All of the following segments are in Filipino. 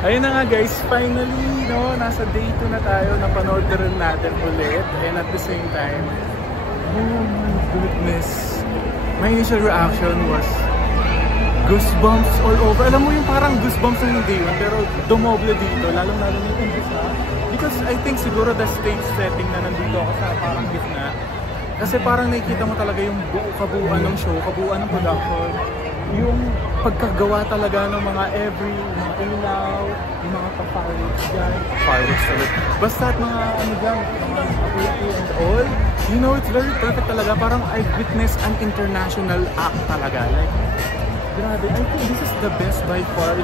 Ayun na nga guys, finally, no, nasa day 2 na tayo, napanood na rin natin ulit. And at the same time, oh my goodness, my initial reaction was goosebumps all over. Alam mo yung parang goosebumps na hindi yun, pero dumoble dito, lalong-lalo na yung umpisa. Because I think siguro the stage setting na nandito ako sa parang gitna. Kasi parang nakikita mo talaga yung kabuuan ng show, kabuuan ng production. Yung pagkagawa talaga ng mga mga ilaw, yung mga fireworks dyan. Fireworks ulit. Basta at mga ano dyan, mga activity and all. You know, it's very perfect talaga. Parang I've witnessed an international act talaga. Like, grabe, I think this is the best by far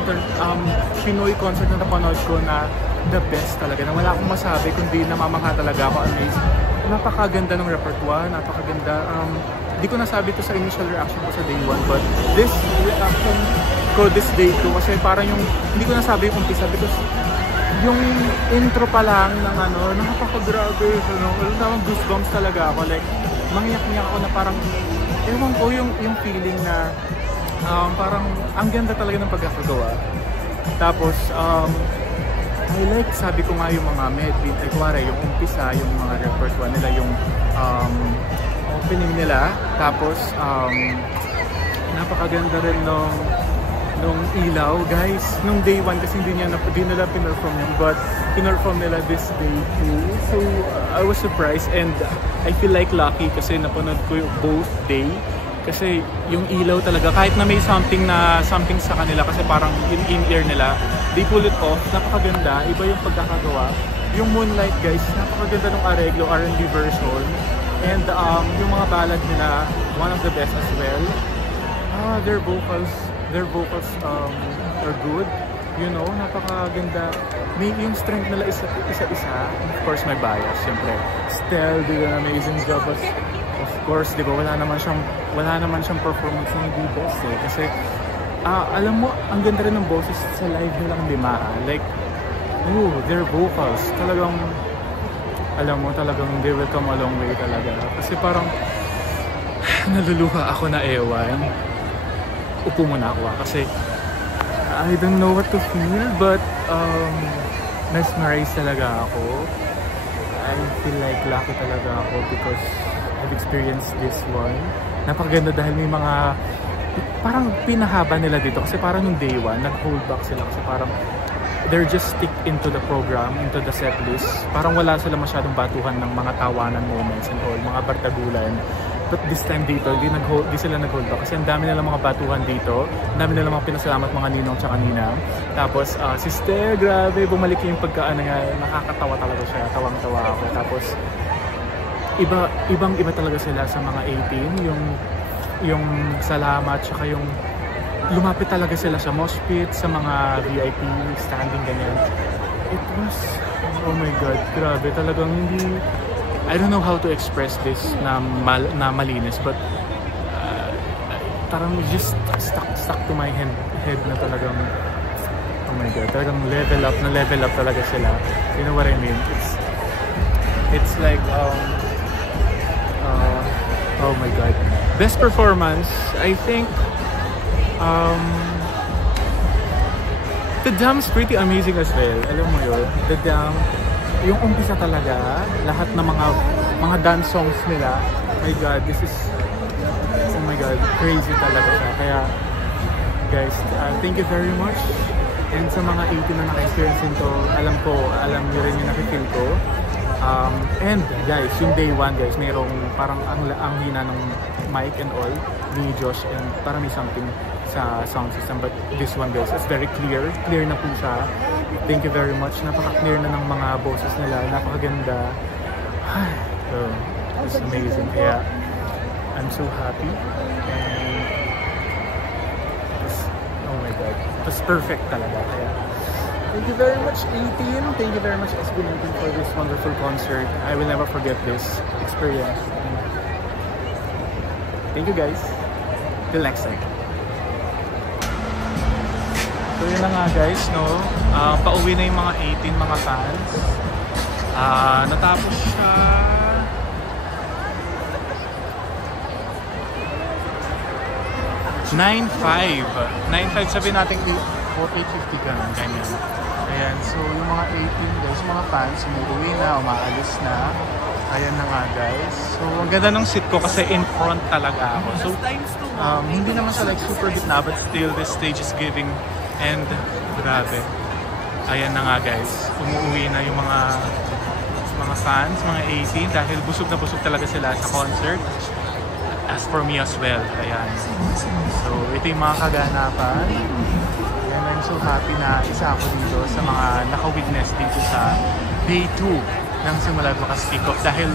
Pinoy concert na napanood ko na the best talaga. Na wala akong masabi kundi namamangha talaga ako, amazed. Napakaganda ng repertoire, napakaganda. Hindi ko nasabi to sa initial reaction ko sa day 1, but this reaction ko this day 2 kasi parang yung, hindi ko nasabi yung umpisa because yung intro pa lang ng ano, napakagrabe, ano, walang goosebumps talaga ako. Like, mangyak-ngyak ako na parang, ewan ko yung feeling na parang ang ganda talaga ng pagkakagawa. Tapos, I like, sabi ko nga yung mga medley, like kuwari, yung umpisa, yung mga repertoire nila, yung opening nila. Tapos, napakaganda rin nung ilaw, guys. Nung day 1 kasi hindi nila pinerform yun, but pinerform nila this day 2. So, I was surprised and I feel like lucky kasi napanood ko yung both day. Kasi yung ilaw talaga, kahit na may something sa kanila kasi parang in-ear nila, they pull it off. Napakaganda, iba yung pagkakagawa. Yung Moonlight, guys, napakaganda ng areglo, R&B version. And yung mga ballad nila, one of the best as well. Their vocals are good. You know, napakaganda. May yung strength nila isa-isa. Of course, may bias, syempre. Stell did an amazing job. Of course, di ba, wala naman siyang performance na hindi best eh. Kasi, alam mo, ang ganda rin ng boses sa live nilang lima. Like, their vocals, talagang, alam mo, talagang they will come a long way talaga. Kasi parang, naluluha ako na ewan. Upo muna ako kasi, I don't know what to feel, but, mesmerized talaga ako. I feel like lucky talaga ako because I've experienced this one. Napakaganda dahil may mga parang pinahaba nila dito kasi parang nung day 1 nag-hold back sila kasi parang they're just stick into the program, into the set list. Parang wala sila masyadong batuhan ng mga tawanan moments and all, mga bardagulan. But this time dito, di sila nag-hold back kasi ang dami nilang mga batuhan dito. Ang dami nilang mga pinasalamat mga ninong tsaka ninang. Tapos sister, grabe, bumalik yung pagkaan nga, nakakatawa talaga siya, tawang-tawa ako. Tapos ibang-iba talaga sila sa mga 18, yung salamat tsaka yung lumapit talaga sila sa mosh pit, sa mga VIP standing ganyan. It was, oh my god, grabe talagang hindi, I don't know how to express this na malinis, but parang just stuck to my head na talagang, oh my god, talagang level up talaga sila. You know what I mean? It's like oh my god, best performance, I think the Dam's pretty amazing as well. Alam mo yun, the Dam, yung umpisa talaga, lahat ng mga dance songs nila, oh my god, this is, oh my god, crazy talaga siya. Kaya guys, thank you very much. And sa mga 18 na naka-experience nito, alam niyo rin yung nakikil ko. And guys, yung day 1 guys, mayroong parang ang hina ng mic and all ni Josh, and parang may something sa sound system, but this one guys, it's very clear na po siya. Thank you very much, napaka-clear na ng mga boses nila, napakaganda. So, it's amazing, kaya I'm so happy. And oh my god, it was perfect talaga. Kaya thank you very much 18, thank you very much SB19 for this wonderful concert. I will never forget this experience. Thank you guys, till next time. So yun na nga guys, no? Pauwi na yung mga 18 mga fans. Natapos siya 9:05. 9:05, sabihin natin 8:50 ka, ganyan. Ayan, so yung mga 18 guys, mga fans, umuwi na, umaalis na. Ayan na nga guys. So, ang ganda ng seat ko kasi in front talaga ako. So, hindi naman siya like super gitna, but still the stage is giving. And, grabe. Ayan na nga guys. Umuwi na yung mga fans, mga 18, dahil busog na busog talaga sila sa concert. As for me as well. Ayan. So, ito yung mga kaganapan. And I'm so happy na isa ako dito sa mga naka-witness dito sa day 2 ng Simula Bukas Kickoff dahil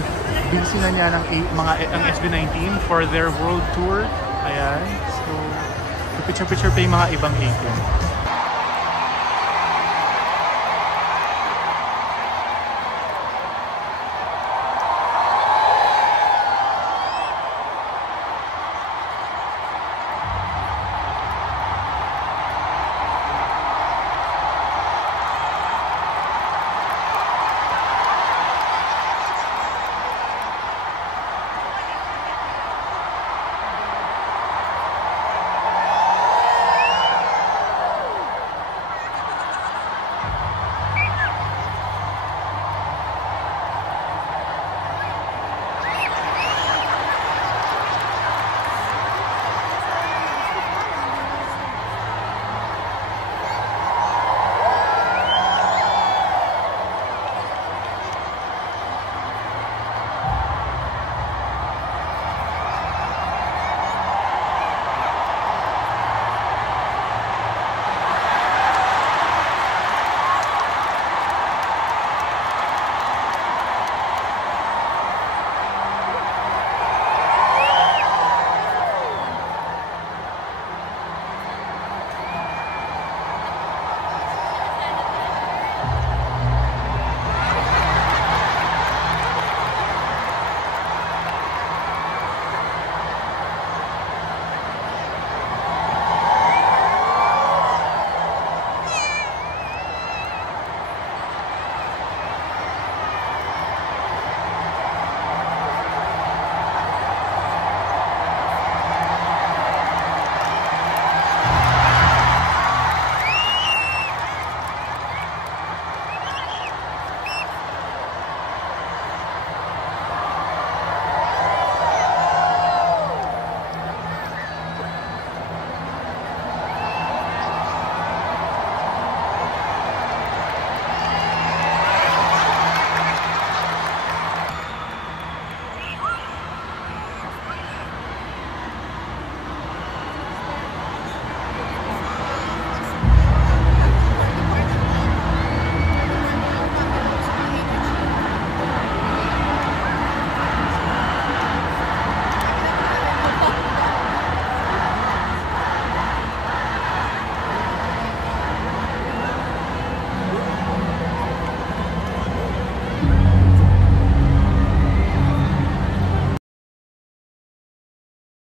busy na niya ng ang SB19 for their world tour. Ayan. So, picture-picture pa yung mga ibang 18.